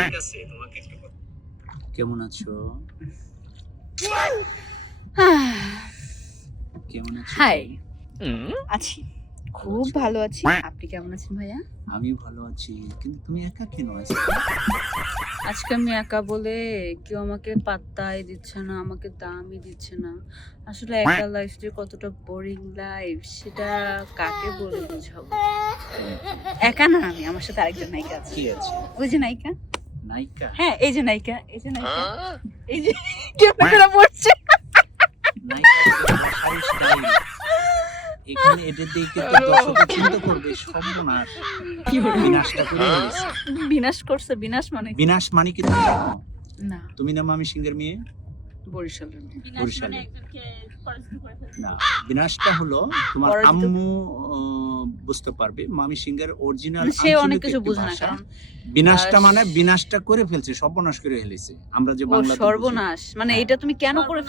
ঠিক আছে তোমাকে একটু কেমন আছো? কেমন আছো? হাই। আছি। খুব ভালো আছি। আপনি কেমন আছেন ভাইয়া? আমি ভালো আছি। কিন্তু তুমি একা কেন আছো? আজকে আমি একা বলে কেউ আমাকে পাত্তাই দিচ্ছে না আমাকে দামই দিচ্ছে না। আসলে একা লাইফ যে কতটা বোরিং লাইফ সেটা কাকে বলে বোঝাবো? একা না আমি আমার সাথে আরেকজন নায়িকা আছে। কি আছে? ওই যে নায়িকা? নায়িকা? হ্যাঁ এই যে নায়িকা এই যে নায়িকা। এই যে কেমন করে পড়ছে নায়িকা বসার স্টাইল। এখানে এটা দেখে তো দর্শক চিন্তা করবে সর্বনাশ কি? বিনাশটা করে বিনাশ করছে বিনাশ মানে কি? বিনাশ মানে কি? না। তুমি না মামি সিংহের মেয়ে? বরিশালের বরিশালে। না বিনাশটা হলো তোমার আম্মু আহ, বুঝতে পারবে মামি সিংহের অরিজিনাল সে অনেক কিছু বুঝে না কারণ বিনাশটা মানে বিনাশটা করে ফেলছে সর্বনাশ করে ফেলেছে। আমরা যে বাংলা সর্বনাশ। মানে এটা তুমি কেন করে